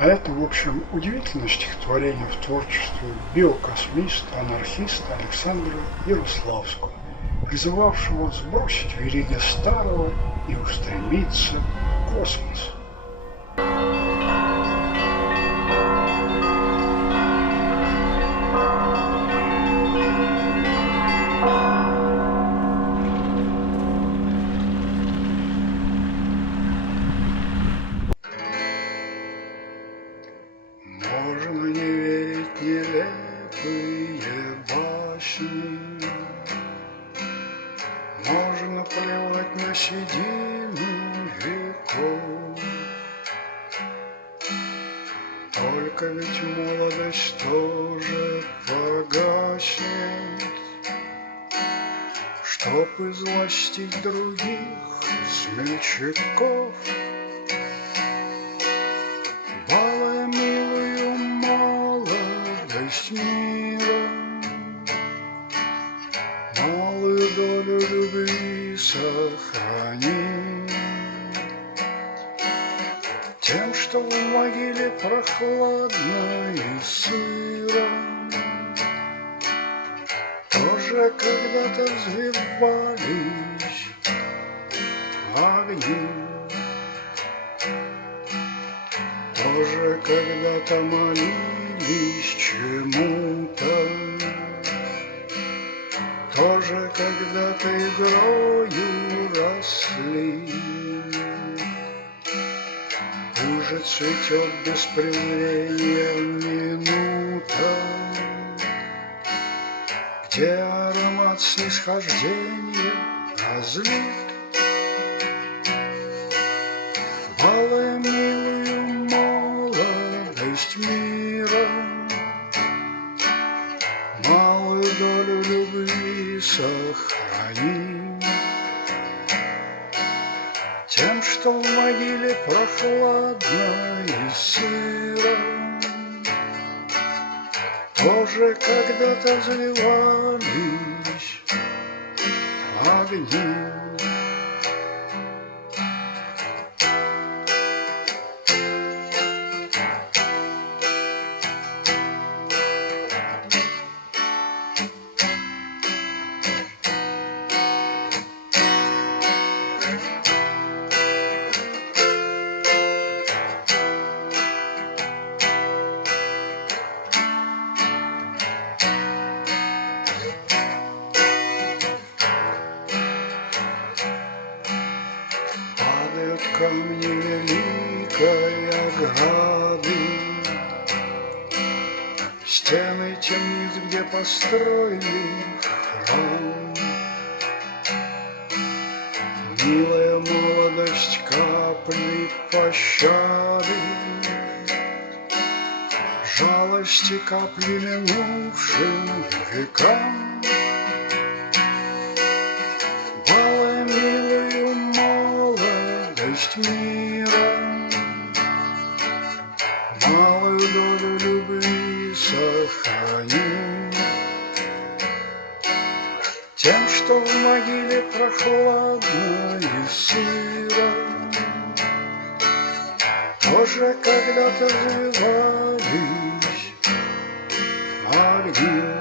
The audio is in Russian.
А это, в общем, удивительное стихотворение в творчестве биокосмиста, анархиста Александра Ярославского, призывавшего сбросить вериги старого и устремиться в космос. Можно не верить нелепые башни, можно плевать на седину веков. Только ведь молодость тоже погаснет, чтоб излостить других смельчаков. Балуя милую молодость мира, малую долю любви сохрани. Тем, что в могиле прохладно и сыро, тоже когда-то взвивались огни, тоже когда-то молились чему-то, тоже когда-то игрою росли. Уже цветет без презрения минута, где аромат снисхождения разлит. Балуя милую молодость мира, малую долю любви сохрани. Тем, что в могиле прохладно и сыро, тоже когда-то взвивались огни. Падают камни великой ограды, стены темниц, где построили храм. Милая молодость, капли пощады, жалости капли минувшим векам. Балуя милую молодость мира, малую долю любви сохрани. Тем, что в могиле прохладно и сыро, тоже когда-то взвивались огни.